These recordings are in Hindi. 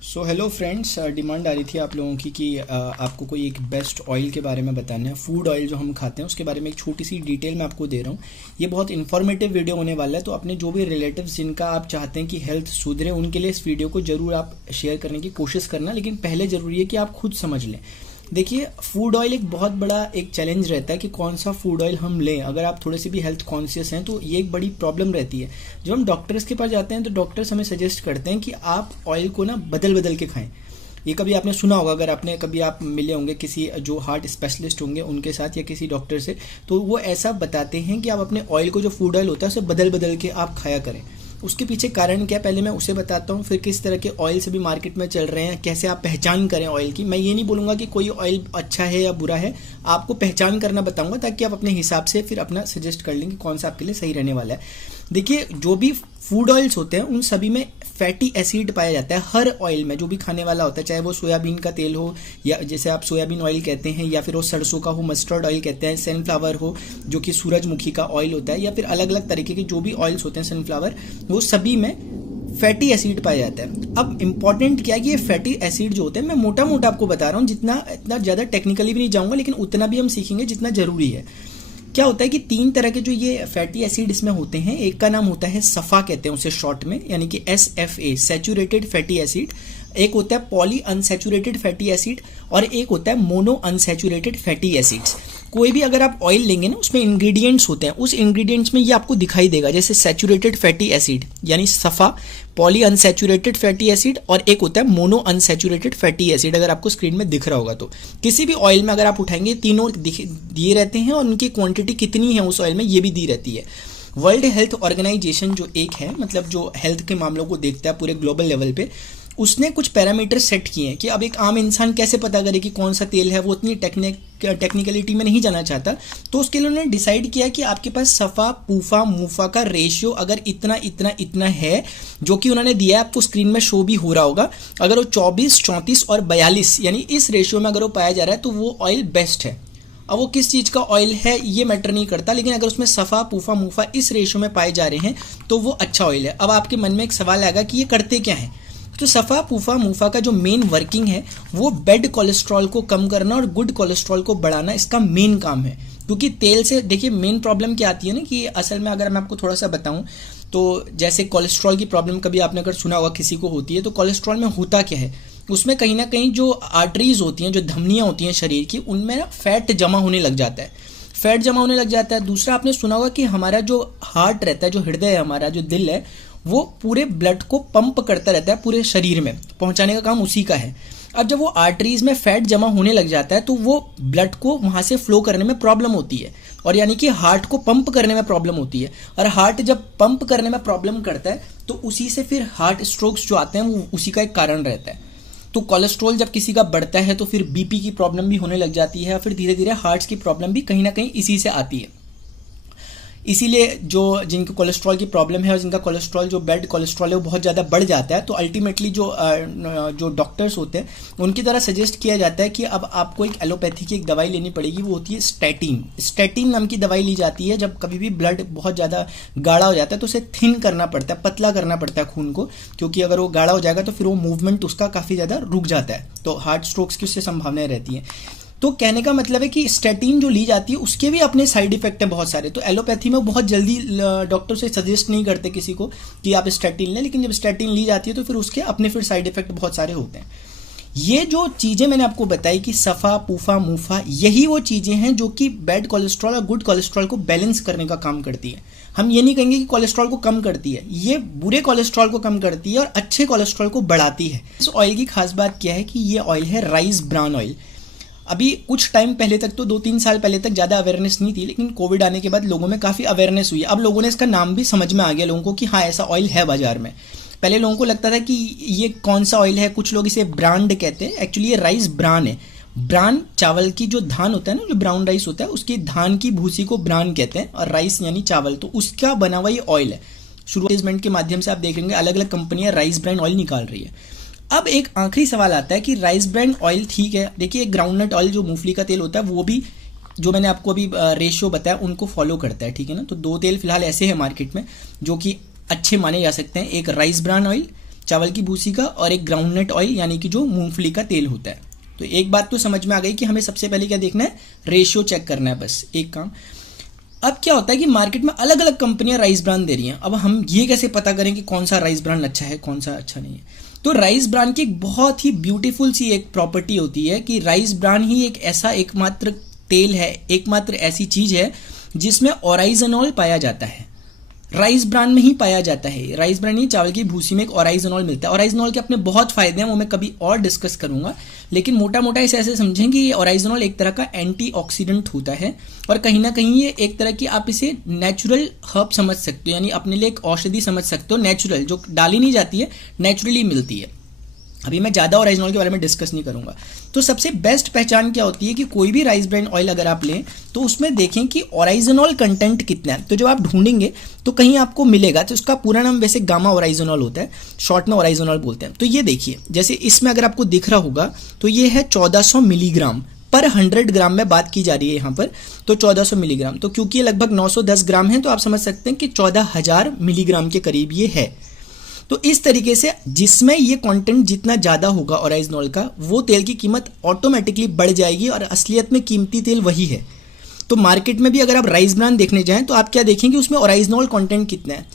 सो हेलो फ्रेंड्स, डिमांड आ रही थी आप लोगों की कि आपको कोई एक बेस्ट ऑयल के बारे में बताना है। फूड ऑयल जो हम खाते हैं उसके बारे में एक छोटी सी डिटेल मैं आपको दे रहा हूँ। ये बहुत इन्फॉर्मेटिव वीडियो होने वाला है, तो अपने जो भी रिलेटिव्स जिनका आप चाहते हैं कि हेल्थ सुधरे उनके लिए इस वीडियो को जरूर आप शेयर करने की कोशिश करना। लेकिन पहले जरूरी है कि आप खुद समझ लें। देखिए, फूड ऑयल एक बहुत बड़ा एक चैलेंज रहता है कि कौन सा फूड ऑयल हम लें। अगर आप थोड़े से भी हेल्थ कॉन्शियस हैं तो ये एक बड़ी प्रॉब्लम रहती है। जब हम डॉक्टर्स के पास जाते हैं तो डॉक्टर्स हमें सजेस्ट करते हैं कि आप ऑयल को ना बदल बदल के खाएं। ये कभी आपने सुना होगा, अगर आपने कभी आप मिले होंगे किसी जो हार्ट स्पेशलिस्ट होंगे उनके साथ या किसी डॉक्टर से, तो वो ऐसा बताते हैं कि आप अपने ऑयल को, जो फूड ऑयल होता है, उसे बदल बदल के आप खाया करें। उसके पीछे कारण क्या, पहले मैं उसे बताता हूँ, फिर किस तरह के ऑयल से भी मार्केट में चल रहे हैं, कैसे आप पहचान करें ऑयल की। मैं ये नहीं बोलूँगा कि कोई ऑयल अच्छा है या बुरा है, आपको पहचान करना बताऊँगा ताकि आप अपने हिसाब से फिर अपना सजेस्ट कर लें कि कौन सा आपके लिए सही रहने वाला है। देखिए, जो भी फूड ऑयल्स होते हैं उन सभी में फैटी एसिड पाया जाता है। हर ऑयल में जो भी खाने वाला होता है, चाहे वो सोयाबीन का तेल हो या जैसे आप सोयाबीन ऑयल कहते हैं, या फिर वो सरसों का हो, मस्टर्ड ऑयल कहते हैं, सनफ्लावर हो जो कि सूरजमुखी का ऑयल होता है, या फिर अलग अलग तरीके के जो भी ऑयल्स होते हैं सनफ्लावर, वो सभी में फैटी एसिड पाया जाता है। अब इंपॉर्टेंट क्या है कि ये फैटी एसिड जो होते हैं, मैं मोटा मोटा आपको बता रहा हूँ, जितना इतना ज़्यादा टेक्निकली भी नहीं जाऊँगा, लेकिन उतना भी हम सीखेंगे जितना जरूरी है। क्या होता है कि तीन तरह के जो ये फैटी एसिड इसमें होते हैं। एक का नाम होता है सफ़ा, कहते हैं उसे शॉर्ट में, यानी कि SFA, सैचुरेटेड फैटी एसिड। एक होता है पॉली अनसैचुरेटेड फैटी एसिड और एक होता है मोनो अनसैचुरेटेड फैटी एसिड्स। कोई भी अगर आप ऑयल लेंगे ना, उसमें इंग्रेडिएंट्स होते हैं, उस इंग्रेडिएंट्स में ये आपको दिखाई देगा, जैसे सैचुरेटेड फैटी एसिड यानी सफ़ा, पॉली अनसैचुरेटेड फैटी एसिड, और एक होता है मोनो अनसैचुरेटेड फैटी एसिड। अगर आपको स्क्रीन में दिख रहा होगा तो किसी भी ऑयल में अगर आप उठाएंगे, तीनों दिए रहते हैं और उनकी क्वांटिटी कितनी है उस ऑयल में ये भी दी रहती है। वर्ल्ड हेल्थ ऑर्गेनाइजेशन जो एक है, मतलब जो हेल्थ के मामलों को देखता है पूरे ग्लोबल लेवल पे, उसने कुछ पैरामीटर सेट किए हैं कि अब एक आम इंसान कैसे पता करे कि कौन सा तेल है। वो उतनी टेक्निकलिटी में नहीं जाना चाहता, तो उसके लिए उन्होंने डिसाइड किया कि आपके पास सफ़ा, पूफा, मूफा का रेशियो अगर इतना इतना इतना है, जो कि उन्होंने दिया है, आपको स्क्रीन में शो भी हो रहा होगा। अगर वो 24, 34 और 42 यानी इस रेशियो में अगर वो पाया जा रहा है तो वो ऑयल बेस्ट है। अब वो किस चीज़ का ऑयल है ये मैटर नहीं करता, लेकिन अगर उसमें सफ़ा, पूफा, मूफा इस रेशियो में पाए जा रहे हैं तो वो अच्छा ऑयल है। अब आपके मन में एक सवाल आएगा कि ये करते क्या है। तो सफ़ा, पूफा, मूफा का जो मेन वर्किंग है वो बैड कोलेस्ट्रॉल को कम करना और गुड कोलेस्ट्रॉल को बढ़ाना, इसका मेन काम है। क्योंकि तेल से देखिए मेन प्रॉब्लम क्या आती है ना, कि असल में अगर मैं आपको थोड़ा सा बताऊं तो जैसे कोलेस्ट्रॉल की प्रॉब्लम कभी आपने अगर सुना होगा किसी को होती है, तो कोलेस्ट्रॉल में होता क्या है, उसमें कहीं ना कहीं जो आर्टरीज होती हैं, जो धमनियाँ होती हैं शरीर की, उनमें ना फैट जमा होने लग जाता है। फैट जमा होने लग जाता है। दूसरा, आपने सुना होगा कि हमारा जो हार्ट रहता है, जो हृदय है, हमारा जो दिल है, वो पूरे ब्लड को पंप करता रहता है, पूरे शरीर में पहुंचाने का काम उसी का है। अब जब वो आर्टरीज में फैट जमा होने लग जाता है तो वो ब्लड को वहां से फ्लो करने में प्रॉब्लम होती है, और यानी कि हार्ट को पंप करने में प्रॉब्लम होती है। और हार्ट जब पंप करने में प्रॉब्लम करता है तो उसी से फिर हार्ट स्ट्रोक्स जो आते हैं वो उसी का एक कारण रहता है। तो कोलेस्ट्रॉल जब किसी का बढ़ता है तो फिर बीपी की प्रॉब्लम भी होने लग जाती है, फिर धीरे धीरे हार्ट्स की प्रॉब्लम भी कहीं ना कहीं इसी से आती है। इसीलिए जो जिनको कोलेस्ट्रॉल की प्रॉब्लम है और जिनका कोलेस्ट्रॉल, जो बैड कोलेस्ट्रॉल है, वो बहुत ज़्यादा बढ़ जाता है, तो अल्टीमेटली जो डॉक्टर्स होते हैं उनकी द्वारा सजेस्ट किया जाता है कि अब आपको एक एलोपैथी की एक दवाई लेनी पड़ेगी। वो होती है स्टैटिन। स्टैटिन नाम की दवाई ली जाती है जब कभी भी ब्लड बहुत ज़्यादा गाढ़ा हो जाता है, तो उसे थिन करना पड़ता है, पतला करना पड़ता है खून को, क्योंकि अगर वो गाढ़ा हो जाएगा तो फिर वो मूवमेंट उसका काफ़ी ज़्यादा रुक जाता है, तो हार्ट स्ट्रोक्स की उससे संभावनाएं रहती हैं। तो कहने का मतलब है कि स्टैटिन जो ली जाती है उसके भी अपने साइड इफेक्ट हैं बहुत सारे। तो एलोपैथी में बहुत जल्दी डॉक्टर से सजेस्ट नहीं करते किसी को कि आप स्टैटिन लें, लेकिन जब स्टैटिन ली जाती है तो फिर उसके अपने फिर साइड इफेक्ट बहुत सारे होते हैं। ये जो चीज़ें मैंने आपको बताई कि सफ़ा, पूफा, मूफा, यही वो चीज़ें हैं जो कि बैड कोलेस्ट्रॉल और गुड कोलेस्ट्रॉल को बैलेंस करने का काम करती है। हम ये नहीं कहेंगे कि कोलेस्ट्रॉल को कम करती है, ये बुरे कोलेस्ट्रॉल को कम करती है और अच्छे कोलेस्ट्रॉल को बढ़ाती है। इस ऑयल की खास बात क्या है कि ये ऑयल है राइस ब्रान ऑयल। अभी कुछ टाइम पहले तक, तो 2-3 साल पहले तक ज़्यादा अवेयरनेस नहीं थी, लेकिन कोविड आने के बाद लोगों में काफ़ी अवेयरनेस हुई। अब लोगों ने इसका नाम भी समझ में आ गया लोगों को कि हाँ, ऐसा ऑयल है बाजार में। पहले लोगों को लगता था कि ये कौन सा ऑयल है, कुछ लोग इसे ब्रांड कहते हैं, एक्चुअली ये राइस ब्रान है। ब्रान चावल की जो धान होता है ना, जो ब्राउन राइस होता है, उसकी धान की भूसी को ब्रान कहते हैं, और राइस यानी चावल, तो उसका बना हुआ ये ऑयल है। शुरुआत के माध्यम से आप देखेंगे अलग अलग कंपनियां राइस ब्रान ऑयल निकाल रही है। अब एक आखिरी सवाल आता है कि राइस ब्रान ऑयल ठीक है, देखिए ग्राउंडनट ऑयल जो मूंगफली का तेल होता है वो भी, जो मैंने आपको अभी रेशियो बताया, उनको फॉलो करता है, ठीक है ना। तो 2 तेल फिलहाल ऐसे हैं मार्केट में जो कि अच्छे माने जा सकते हैं, एक राइस ब्रान ऑयल चावल की भूसी का, और एक ग्राउंडनट ऑयल यानी कि जो मूंगफली का तेल होता है। तो एक बात तो समझ में आ गई कि हमें सबसे पहले क्या देखना है, रेशियो चेक करना है, बस एक काम। अब क्या होता है कि मार्केट में अलग अलग कंपनियां राइस ब्रान दे रही हैं। अब हम ये कैसे पता करें कि कौन सा राइस ब्रान अच्छा है, कौन सा अच्छा नहीं है? तो राइस ब्रान की एक बहुत ही ब्यूटीफुल सी एक प्रॉपर्टी होती है कि राइस ब्रान ही एक ऐसा एकमात्र तेल है, एकमात्र ऐसी चीज है जिसमें ओराइजनॉल पाया जाता है। राइस ब्रान में ही पाया जाता है। राइस ब्रान ही, चावल की भूसी में एक ओराइजनॉल मिलता है। ओराइजनॉल के अपने बहुत फायदे हैं, वो मैं कभी और डिस्कस करूंगा, लेकिन मोटा मोटा इसे ऐसे समझें कि ये ओराइजनॉल एक तरह का एंटीऑक्सीडेंट होता है, और कहीं ना कहीं ये एक तरह की, आप इसे नेचुरल हर्ब समझ सकते हो, यानी अपने लिए एक औषधि समझ सकते हो, नेचुरल, जो डाली नहीं जाती है, नेचुरली मिलती है। अभी मैं ज़्यादा ओराइजनॉल के बारे में डिस्कस नहीं करूंगा। तो सबसे बेस्ट पहचान क्या होती है कि कोई भी राइस ब्रान ऑयल अगर आप लें तो उसमें देखें कि ओराइजनॉल कंटेंट कितना है। तो जब आप ढूंढेंगे तो कहीं आपको मिलेगा, तो उसका पूरा नाम वैसे गामा ओराइजनॉल होता है, शॉर्ट में ओराइजनॉल बोलते हैं। तो ये देखिए, जैसे इसमें अगर आपको दिख रहा होगा तो ये है 1400 मिलीग्राम पर 100 ग्राम में बात की जा रही है यहाँ पर, तो 1400 मिलीग्राम। तो क्योंकि ये लगभग 910 ग्राम है तो आप समझ सकते हैं कि 14,000 मिलीग्राम के करीब ये है। तो इस तरीके से जिसमें ये कंटेंट जितना ज़्यादा होगा ओराइजनॉल का, वो तेल की कीमत ऑटोमेटिकली बढ़ जाएगी, और असलियत में कीमती तेल वही है। तो मार्केट में भी अगर आप राइस ब्रान देखने जाएं तो आप क्या देखेंगे, उसमें ओराइजनॉल कंटेंट कितना है।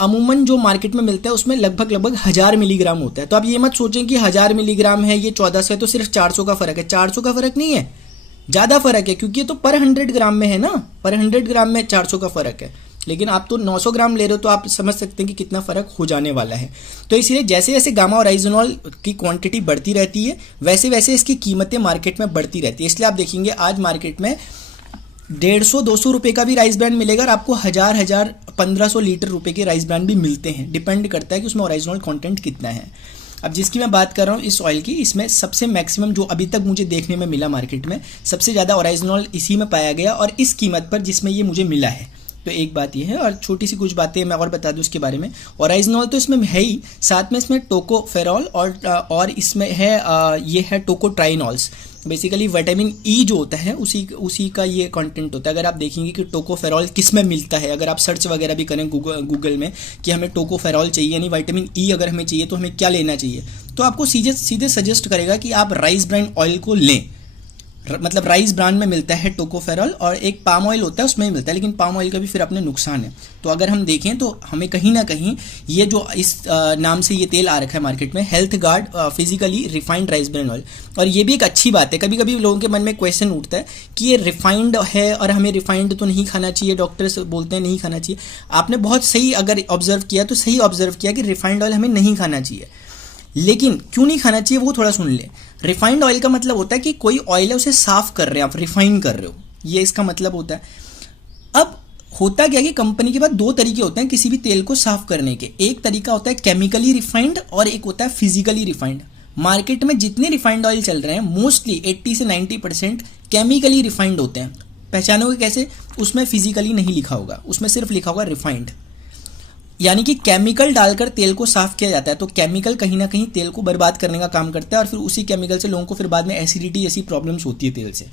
अमूमन जो मार्केट में मिलता है उसमें लगभग 1000 मिलीग्राम होता है। तो आप ये मत सोचें कि 1000 मिलीग्राम है, ये 1400 है, तो सिर्फ 400 का फर्क है। 400 का फर्क नहीं है, ज़्यादा फर्क है, क्योंकि ये तो पर 100 ग्राम में है ना, पर 100 ग्राम में 400 का फर्क है। लेकिन आप तो 900 ग्राम ले रहे हो, तो आप समझ सकते हैं कि कितना फर्क हो जाने वाला है। तो इसलिए जैसे जैसे गामा ओराइजनॉल की क्वांटिटी बढ़ती रहती है, वैसे वैसे इसकी कीमतें मार्केट में बढ़ती रहती है। इसलिए आप देखेंगे आज मार्केट में 150-200 रुपये का भी राइस ब्रान मिलेगा, और आपको 1000 1500 लीटर रुपए के राइस ब्रान भी मिलते हैं। डिपेंड करता है कि उसमें ओराइजनॉल कंटेंट कितना है। अब जिसकी मैं बात कर रहा हूँ इस ऑयल की, इसमें सबसे मैक्सिमम जो अभी तक मुझे देखने में मिला मार्केट में, सबसे ज़्यादा ओराइजनॉल इसी में पाया गया, और इस कीमत पर जिसमें ये मुझे मिला है। तो एक बात ये है, और छोटी सी कुछ बातें मैं और बता दूं उसके बारे में। ओराइजनॉल तो इसमें है ही, साथ में इसमें टोकोफेरॉल और इसमें है ये है टोकोट्राइनॉल्स। बेसिकली विटामिन ई जो होता है उसी का ये कंटेंट होता है। अगर आप देखेंगे कि टोकोफेरॉल किस में मिलता है, अगर आप सर्च वगैरह भी करें गूगल में कि हमें टोकोफेरॉल चाहिए, यानी विटामिन ई अगर हमें चाहिए तो हमें क्या लेना चाहिए, तो आपको सीधे सजेस्ट करेगा कि आप राइस ब्रान ऑयल को लें। मतलब राइस ब्रान में मिलता है टोकोफेरॉल, और एक पाम ऑयल होता है उसमें ही मिलता है, लेकिन पाम ऑयल का भी फिर अपने नुकसान है। तो अगर हम देखें तो हमें कहीं ना कहीं ये जो इस नाम से ये तेल आ रखा है मार्केट में, health guard physically refined rice bran oil, और ये भी एक अच्छी बात है। कभी कभी लोगों के मन में क्वेश्चन उठता है कि ये रिफाइंड है और हमें रिफाइंड तो नहीं खाना चाहिए, डॉक्टर्स बोलते हैं नहीं खाना चाहिए। आपने बहुत सही अगर ऑब्जर्व किया तो सही ऑब्जर्व किया कि रिफाइंड ऑयल हमें नहीं खाना चाहिए, लेकिन क्यों नहीं खाना चाहिए वो थोड़ा सुन ले। रिफाइंड ऑयल का मतलब होता है कि कोई ऑयल है उसे साफ कर रहे हैं आप, रिफाइन कर रहे हो, ये इसका मतलब होता है। अब होता क्या कि कंपनी के पास दो तरीके होते हैं किसी भी तेल को साफ करने के। एक तरीका होता है केमिकली रिफाइंड, और एक होता है फिजिकली रिफाइंड। मार्केट में जितने रिफाइंड ऑयल चल रहे हैं मोस्टली 80 से 90% केमिकली रिफाइंड होते हैं। पहचानोगे कैसे? उसमें फिजिकली नहीं लिखा होगा, उसमें सिर्फ लिखा होगा रिफाइंड, यानी कि केमिकल डालकर तेल को साफ किया जाता है। तो केमिकल कहीं ना कहीं तेल को बर्बाद करने का काम करता है, और फिर उसी केमिकल से लोगों को फिर बाद में एसिडिटी जैसी प्रॉब्लम्स होती है तेल से।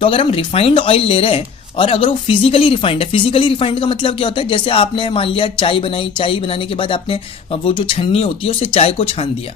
तो अगर हम रिफाइंड ऑयल ले रहे हैं और अगर वो फिजिकली रिफाइंड है, फिजिकली रिफाइंड का मतलब क्या होता है, जैसे आपने मान लिया चाय बनाई, चाय बनाने के बाद आपने वो जो छन्नी होती है उससे चाय को छान दिया।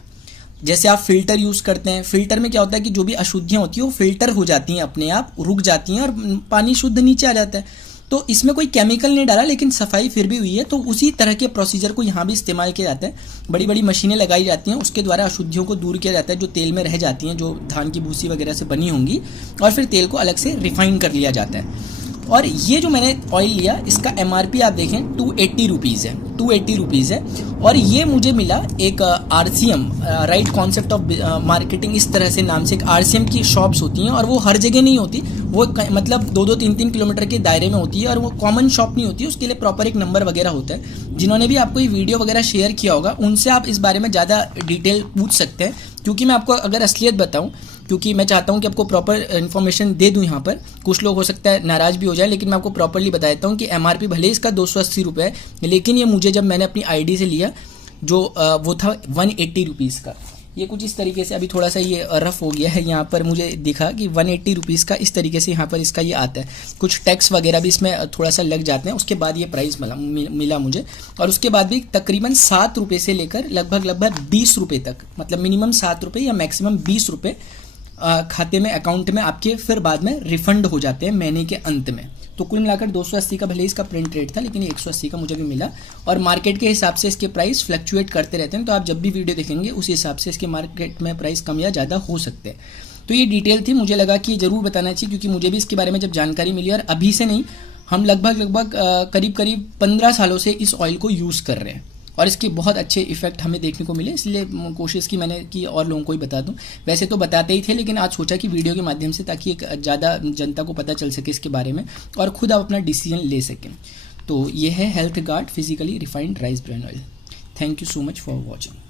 जैसे आप फिल्टर यूज़ करते हैं, फिल्टर में क्या होता है कि जो भी अशुद्धियाँ होती है वो फिल्टर हो जाती हैं, अपने आप रुक जाती हैं और पानी शुद्ध नीचे आ जाता है। तो इसमें कोई केमिकल नहीं डाला, लेकिन सफाई फिर भी हुई है। तो उसी तरह के प्रोसीजर को यहाँ भी इस्तेमाल किया जाता है। बड़ी बड़ी मशीनें लगाई जाती हैं, उसके द्वारा अशुद्धियों को दूर किया जाता है जो तेल में रह जाती हैं, जो धान की भूसी वगैरह से बनी होंगी, और फिर तेल को अलग से रिफाइन कर लिया जाता है। और ये जो मैंने ऑयल लिया इसका MRP आप देखें 280 रुपीज़ है, 280 रुपीज़ है। और ये मुझे मिला एक RCM, right concept of marketing, इस तरह से नाम से एक RCM की शॉप्स होती हैं, और वो हर जगह नहीं होती, वो मतलब 2-2, 3-3 किलोमीटर के दायरे में होती है, और वो कॉमन शॉप नहीं होती, उसके लिए प्रॉपर एक नंबर वगैरह होता है। जिन्होंने भी आपको ये वीडियो वगैरह शेयर किया होगा उनसे आप इस बारे में ज़्यादा डिटेल पूछ सकते हैं, क्योंकि मैं आपको अगर असलियत बताऊँ, क्योंकि मैं चाहता हूं कि आपको प्रॉपर इन्फॉर्मेशन दे दूं। यहाँ पर कुछ लोग हो सकता है नाराज भी हो जाए, लेकिन मैं आपको प्रॉपरली बता देता हूं कि MRP भले इसका 280 रुपये है, लेकिन ये मुझे जब मैंने अपनी ID से लिया जो वो था 180 रुपीज़ का। ये कुछ इस तरीके से, अभी थोड़ा सा ये रफ हो गया है, यहाँ पर मुझे दिखा कि 180 रुपीज़ का इस तरीके से यहाँ पर इसका ये आता है। कुछ टैक्स वगैरह भी इसमें थोड़ा सा लग जाते हैं, उसके बाद ये प्राइस मिला मुझे। और उसके बाद भी तकरीबन 7 रुपये से लेकर लगभग 20 रुपये तक, मतलब मिनिमम 7 रुपये या मैक्सिमम 20 रुपये खाते में, अकाउंट में आपके फिर बाद में रिफंड हो जाते हैं महीने के अंत में। तो कुल मिलाकर 280 का भले इसका प्रिंट रेट था, लेकिन 180 का मुझे भी मिला। और मार्केट के हिसाब से इसके प्राइस फ्लक्चुएट करते रहते हैं, तो आप जब भी वीडियो देखेंगे उस हिसाब से इसके मार्केट में प्राइस कम या ज़्यादा हो सकते हैं। तो ये डिटेल थी, मुझे लगा कि ज़रूर बताना चाहिए, क्योंकि मुझे भी इसके बारे में जब जानकारी मिली, और अभी से नहीं, हम लगभग करीब 15 सालों से इस ऑयल को यूज़ कर रहे हैं और इसके बहुत अच्छे इफेक्ट हमें देखने को मिले, इसलिए कोशिश की मैंने कि और लोगों को ही बता दूं। वैसे तो बताते ही थे, लेकिन आज सोचा कि वीडियो के माध्यम से, ताकि एक ज़्यादा जनता को पता चल सके इसके बारे में और खुद आप अपना डिसीजन ले सकें। तो ये है health guard physically refined rice bran oil. Thank you so much for watching.